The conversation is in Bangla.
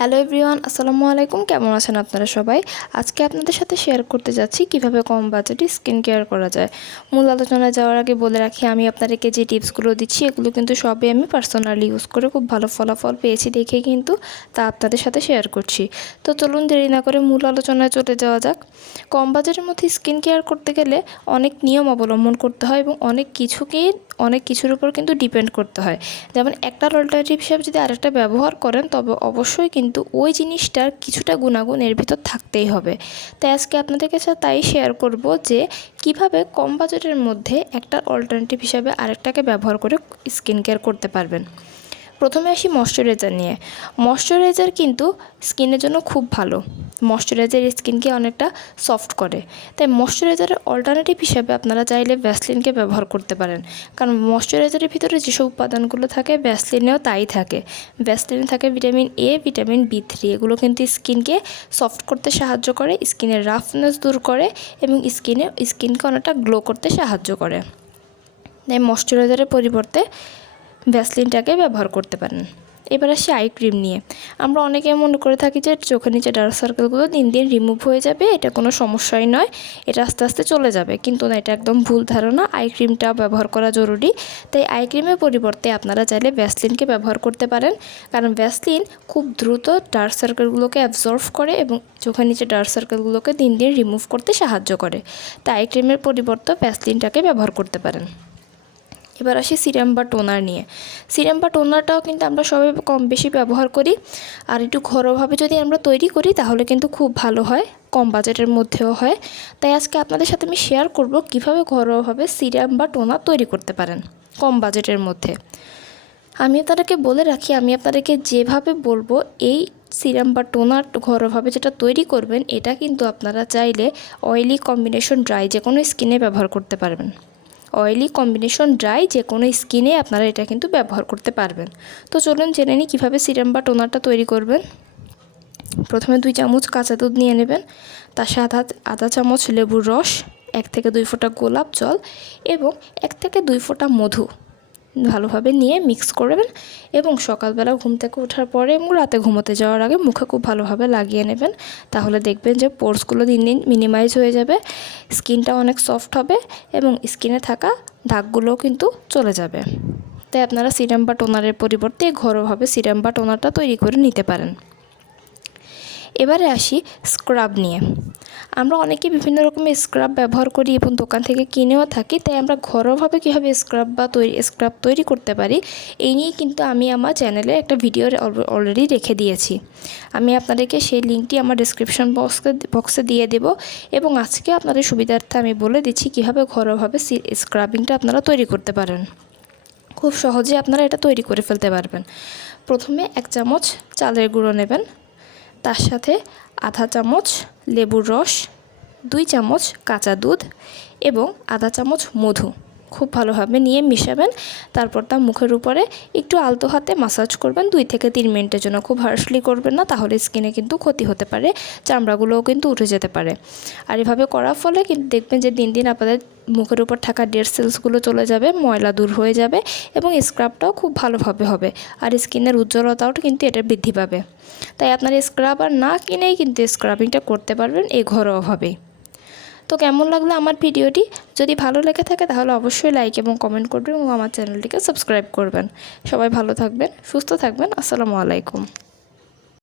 হ্যালো এভরিওয়ান, আসসালামু আলাইকুম। কেমন আছেন আপনারা সবাই? আজকে আপনাদের সাথে শেয়ার করতে যাচ্ছি কিভাবে কম বাজেটে স্কিন কেয়ার করা যায়। মূল আলোচনায় যাওয়ার আগে বলে রাখি, আমি আপনাদেরকে যে টিপসগুলো দিচ্ছি এগুলো কিন্তু সবই আমি পার্সোনালি ইউজ করে খুব ভালো ফলাফল পেয়েছি দেখে কিন্তু তা আপনাদের সাথে শেয়ার করছি। তো চলুন দেরি না করে মূল আলোচনায় চলে যাওয়া যাক। কম বাজেটের মধ্যে স্কিন কেয়ার করতে গেলে অনেক নিয়ম অবলম্বন করতে হয় এবং অনেক কিছুর উপর কিন্তু ডিপেন্ড করতে হয়। যেমন একটার অল্টারনেটিভ হিসেবে যদি আরেকটা ব্যবহার করেন তবে অবশ্যই কিন্তু ওই জিনিসটার কিছুটা গুণাগুণ এর ভিতর থাকতেই হবে। তাই আজকে আপনাদের কাছে তাই শেয়ার করব যে কিভাবে কম বাজেটের মধ্যে একটা অল্টারনেটিভ হিসাবে আরেকটাকে ব্যবহার করে স্কিন কেয়ার করতে পারবেন। প্রথমে আসি ময়শ্চারাইজার নিয়ে। ময়শ্চারাইজার কিন্তু স্কিনের জন্য খুব ভালো। ময়শ্চারাইজার স্কিনকে অনেকটা সফট করে। তাই ময়শ্চারাইজারের অল্টারনেটিভ হিসাবে আপনারা চাইলে ভ্যাসলিনকে ব্যবহার করতে পারেন। কারণ ময়শ্চারাইজারের ভিতরে যেসব উপাদানগুলো থাকে ভ্যাসলিনেও তাই থাকে। ভ্যাসলিনে থাকে ভিটামিন এ, ভিটামিন বি3। এগুলো কিন্তু স্কিনকে সফট করতে সাহায্য করে, স্কিনের রাফনেস দূর করে এবং স্কিনকে অনেকটা গ্লো করতে সাহায্য করে। তাই ময়শ্চারাইজারের পরিবর্তে ভ্যাসলিনটাকে ব্যবহার করতে পারেন। এবার আসি আই ক্রিম নিয়ে। আমরা অনেকে মনে করে থাকি যে চোখের নিচে ডার্ক সার্কেলগুলো দিন দিন রিমুভ হয়ে যাবে, এটা কোনো সমস্যাই নয়, এটা আস্তে আস্তে চলে যাবে। কিন্তু না, এটা একদম ভুল ধারণা। আই ক্রিমটা ব্যবহার করা জরুরি। তাই আই ক্রিমের পরিবর্তে আপনারা চাইলে ভ্যাসলিনকে ব্যবহার করতে পারেন। কারণ ভ্যাসলিন খুব দ্রুত ডার্ক সার্কেলগুলোকে অ্যাবজর্ভ করে এবং চোখের নিচে ডার্ক সার্কেলগুলোকে দিন দিন রিমুভ করতে সাহায্য করে। তাই আই ক্রিমের পরিবর্তে ভ্যাসলিনটাকে ব্যবহার করতে পারেন। এবার আসি সিরাম বা টোনার নিয়ে। সিরাম বা টোনারটাও কিন্তু আমরা সবাই কম বেশি ব্যবহার করি। আর একটু ঘরোয়াভাবে যদি আমরা তৈরি করি তাহলে কিন্তু খুব ভালো হয়, কম বাজেটের মধ্যেও হয়। তাই আজকে আপনাদের সাথে আমি শেয়ার করব কিভাবে ঘরোয়াভাবে সিরাম বা টোনার তৈরি করতে পারেন কম বাজেটের মধ্যে। আমি আপনাদেরকে বলে রাখি, আমি আপনাদেরকে যেভাবে বলবো এই সিরাম বা টোনার ঘরোয়াভাবে যেটা তৈরি করবেন এটা কিন্তু আপনারা চাইলে অয়েলি কম্বিনেশন ড্রাই যে কোনো স্কিনে ব্যবহার করতে পারবেন। অয়েলি কম্বিনেশন ড্রাই যে কোনো স্কিনে আপনারা এটা কিন্তু ব্যবহার করতে পারবেন। তো চলুন জেনে নিই কীভাবে সিরাম বা টোনারটা তৈরি করবেন। প্রথমে 2 চামচ কাঁচা দুধ নিয়ে নেবেন, তার সাথে আধা চামচ লেবুর রস, 1 থেকে 2 ফোঁটা গোলাপ জল এবং 1 থেকে 2 ফোঁটা মধু ভালোভাবে নিয়ে মিক্স করবেন এবং সকালবেলা ঘুম থেকে ওঠার পরে এবং রাতে ঘুমোতে যাওয়ার আগে মুখে খুব ভালোভাবে লাগিয়ে নেবেন। তাহলে দেখবেন যে পোরসগুলো দিন দিন মিনিমাইজ হয়ে যাবে, স্কিনটা অনেক সফট হবে এবং স্কিনে থাকা দাগগুলোও কিন্তু চলে যাবে। তাই আপনারা সিরাম বা টোনারের পরিবর্তে ঘরোয়াভাবে সিরাম বা টোনারটা তৈরি করে নিতে পারেন। এবারে আসি স্ক্রাব নিয়ে। আমরা অনেকে বিভিন্ন রকমের স্ক্রাব ব্যবহার করি এবং দোকান থেকে কিনেও থাকি। তাই আমরা ঘরোয়াভাবে কীভাবে স্ক্রাব তৈরি করতে পারি এই নিয়ে কিন্তু আমি আমার চ্যানেলে একটা ভিডিও অলরেডি রেখে দিয়েছি। আমি আপনাদেরকে সেই লিঙ্কটি আমার ডেসক্রিপশন বক্সে দিয়ে দেব এবং আজকে আপনাদের সুবিধার্থে আমি বলে দিচ্ছি কীভাবে ঘরোয়াভাবে স্ক্রাবিংটা আপনারা তৈরি করতে পারেন। খুব সহজে আপনারা এটা তৈরি করে ফেলতে পারবেন। প্রথমে 1 চামচ চালের গুঁড়ো নেবেন, তার সাথে আধা চামচ লেবুর রস, 2 চামচ কাঁচা দুধ এবং আধা চামচ মধু খুব ভালোভাবে নিয়ে মিশাবেন। তারপর তা মুখের উপরে একটু আলতো হাতে মাসাজ করবেন 2 থেকে 3 মিনিটের জন্য। খুব হার্শলি করবেন না, তাহলে স্কিনে কিন্তু ক্ষতি হতে পারে, চামড়াগুলোও কিন্তু উঠে যেতে পারে। আর এভাবে করার ফলে কিন্তু দেখবেন যে দিন দিন আপনাদের মুখের উপর থাকা ডেড সেলসগুলো চলে যাবে, ময়লা দূর হয়ে যাবে এবং স্ক্রাবটাও খুব ভালোভাবে হবে আর স্কিনের উজ্জ্বলতাও কিন্তু এটা বৃদ্ধি পাবে। তাই আপনারা স্ক্রাবার না কিনেই কিন্তু স্ক্রাবিংটা করতে পারবেন এই ঘরোয়াভাবেই। তো কেমন লাগলো আমার ভিডিওটি? যদি ভালো লেগে থাকে তাহলে অবশ্যই লাইক এবং কমেন্ট করবেন এবং আমার চ্যানেলটিকে সাবস্ক্রাইব করবেন। সবাই ভালো থাকবেন, সুস্থ থাকবেন। আসসালামু আলাইকুম।